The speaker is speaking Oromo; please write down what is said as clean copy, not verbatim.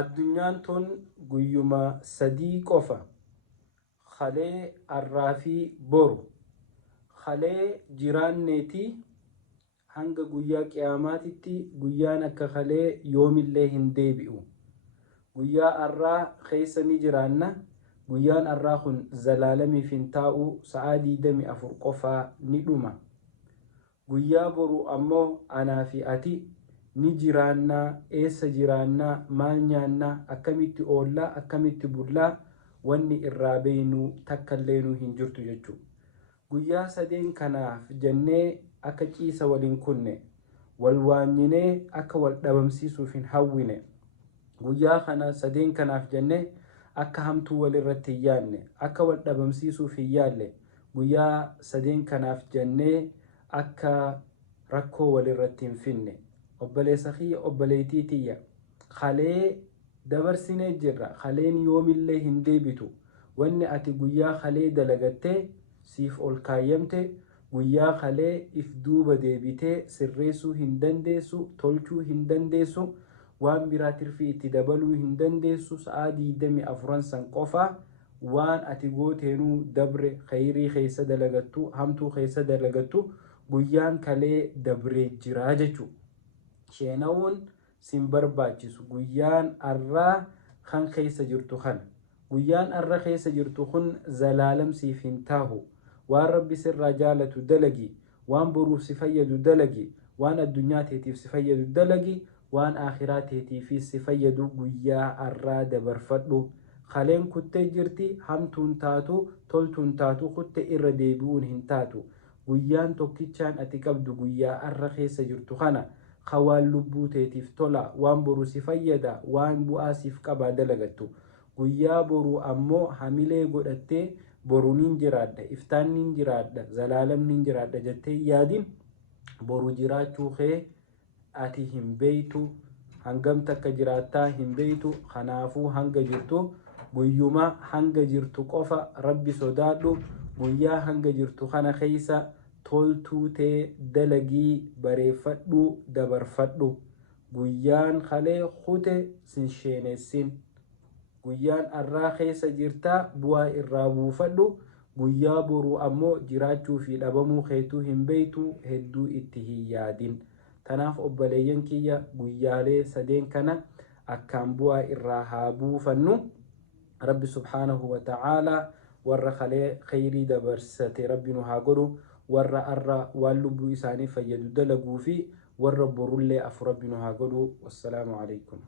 addunyaan tun guyyuma sadii qofa khalee arraafi boru khalee jiraanneeti hanga guyyaa qiyaamaatitti guyyaan akka khalee yoomillee hin deebi'u. guyyaa arraa keessa ni jiraanna. guyyaan arraa kun zalaalamiif hin taa'u sa'aa 24 qofaa ni dhuma. guyyaa boru ammoo anaa fi ati ni jiraannaa. eessa jiraannaa? maal nyaannaa? akkamitti oollaa? akkamitti bullaa? wanni irraa beeynuu takkailleenuu hin jirtu jechuudha. guyyaa sadeen kanaaf jennee akka ciisa waliin kunne wal waanyinee akka wal dhabamsiisuuf hin hawwine. guyyaa kana sadeen kanaaf jennee akka hamtuu walirratti hin yaadne, akka wal dhabamsiisuuf hin yaalle. guyyaa sadeen kanaaf jennee akka rakkoo walirratti hin finne. obboleessa kiyya obboleettii tiyya khalee dabarsinee jirra. khaleen yoomillee hin deebitu. wanni ati guyyaa khalee dalagattee siif ol kaayyamte guyyaa khalee if duuba deebitee sirreessuu hin dandeessu, tolchuu hin dandeessu, waan biraa tirfii itti dabaluu hin dandeessu. sa'aa 24 san qofa waan ati gooteenuu dabre khayrii keessa dalagattu, hamtuu keessa dalagattu guyyaan kalee dabree jiraa jechuudha. sheenawuun sin barbaachisu. guyyaan arraa kan keessa jirtu kana. guyyaan arra keessa jirtu kun zalaalamsiif hin taahu. waan rabbi sirraa jaalatu dalagi, waan boruuf si fayyadu dalagi, waan addunyaa teetiif si fayyadu dalagi, waan akhiraa teetiif si fayyadu guyyaa arraa dabarfadhu. khaleen kuttee jirti, hamtuun taatu, toltuun taatu, kutte irra deebi'uun hin taatu. guyyaan tokkichaan ati qabdu guyyaa arra keessa jirtu kana waan lubbuu teetiif tola, waan boru si fayyada, waan bu'aa siif qabaa dalagattu. guyyaa boru ammoo hamilee godhattee boru nin jiraadha, iftaan nin jiraadha, zalaalam nin jiraadha jettee yaadin boru jiraachuu kee ati hin beeytu. hangam takka jiraattaa hin beeytu. kanaafuu hanga jirtu guyyuma hanga jirtu qofa rabbi sodaadhu. guyyaa hanga jirtu kana keessa toltuu tee dalagii bareeffadhu, dabarfadhu. guyyaan khalee kute sin sheenessin. guyyaan arraa keessa jirtaa bu'aa irraa buufadhu. guyyaa boru ammoo jiraachuu fi dhabamuu keetuu hin beeytu, hedduu itti hin yaadin. tanaaf obboleeyyan kiyya guyyaalee sadeen kana akkaan bu'aa irraa haa buufannu. rabbi subhaanahu wa ta'aalaa warra khalee khayrii dabarsate rabbi nu haa godhu. warra arra waan lubbuu isaanii fayyadu dalaguu fi warra borullee afu rabbi nu haa godhu. wassalaamu alaikum.